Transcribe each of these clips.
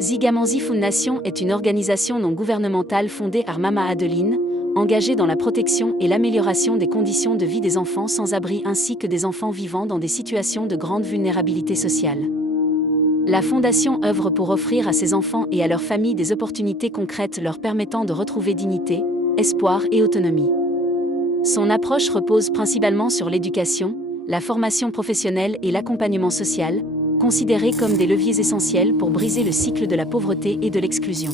Zigamazi Foundation est une organisation non gouvernementale fondée par Mama Adeline, engagée dans la protection et l'amélioration des conditions de vie des enfants sans abri ainsi que des enfants vivant dans des situations de grande vulnérabilité sociale. La Fondation œuvre pour offrir à ces enfants et à leurs familles des opportunités concrètes leur permettant de retrouver dignité, espoir et autonomie. Son approche repose principalement sur l'éducation, la formation professionnelle et l'accompagnement social, considérés comme des leviers essentiels pour briser le cycle de la pauvreté et de l'exclusion.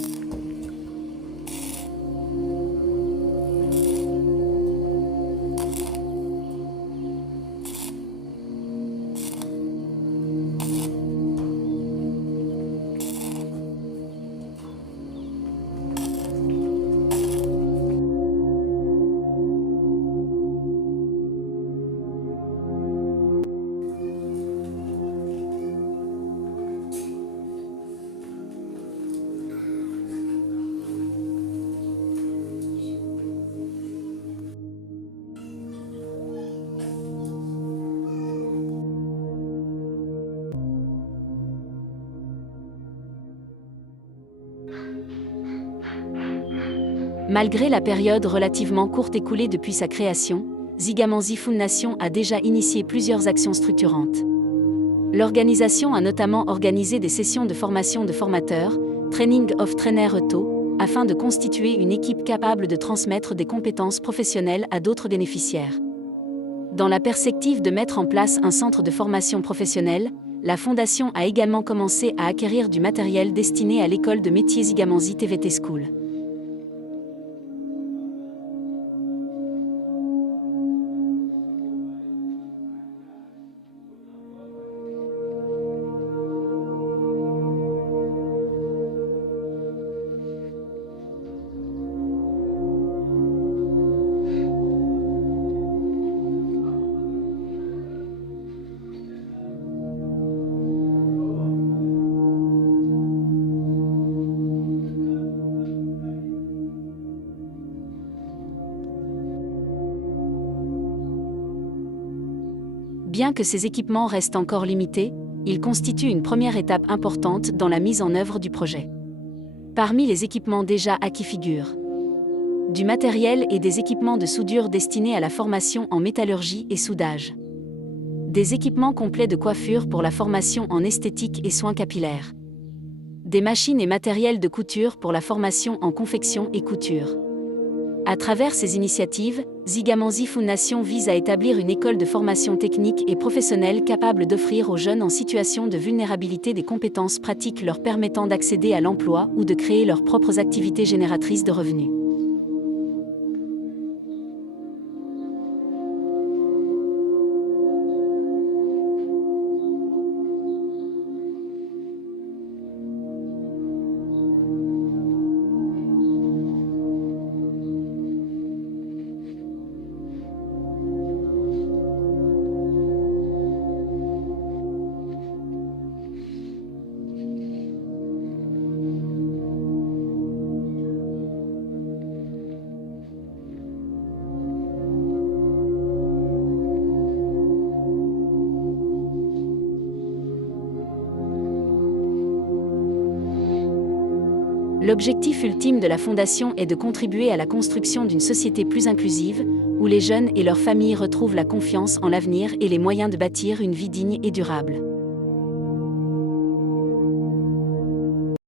Malgré la période relativement courte écoulée depuis sa création, Zigamazi Foundation a déjà initié plusieurs actions structurantes. L'organisation a notamment organisé des sessions de formation de formateurs, Training of Trainer Auto, afin de constituer une équipe capable de transmettre des compétences professionnelles à d'autres bénéficiaires. Dans la perspective de mettre en place un centre de formation professionnelle, la Fondation a également commencé à acquérir du matériel destiné à l'école de métiers Zigamazi TVT School. Bien que ces équipements restent encore limités, ils constituent une première étape importante dans la mise en œuvre du projet. Parmi les équipements déjà acquis figurent du matériel et des équipements de soudure destinés à la formation en métallurgie et soudage. Des équipements complets de coiffure pour la formation en esthétique et soins capillaires. Des machines et matériels de couture pour la formation en confection et couture. À travers ces initiatives, Zigamazi Foundation vise à établir une école de formation technique et professionnelle capable d'offrir aux jeunes en situation de vulnérabilité des compétences pratiques leur permettant d'accéder à l'emploi ou de créer leurs propres activités génératrices de revenus. L'objectif ultime de la Fondation est de contribuer à la construction d'une société plus inclusive, où les jeunes et leurs familles retrouvent la confiance en l'avenir et les moyens de bâtir une vie digne et durable.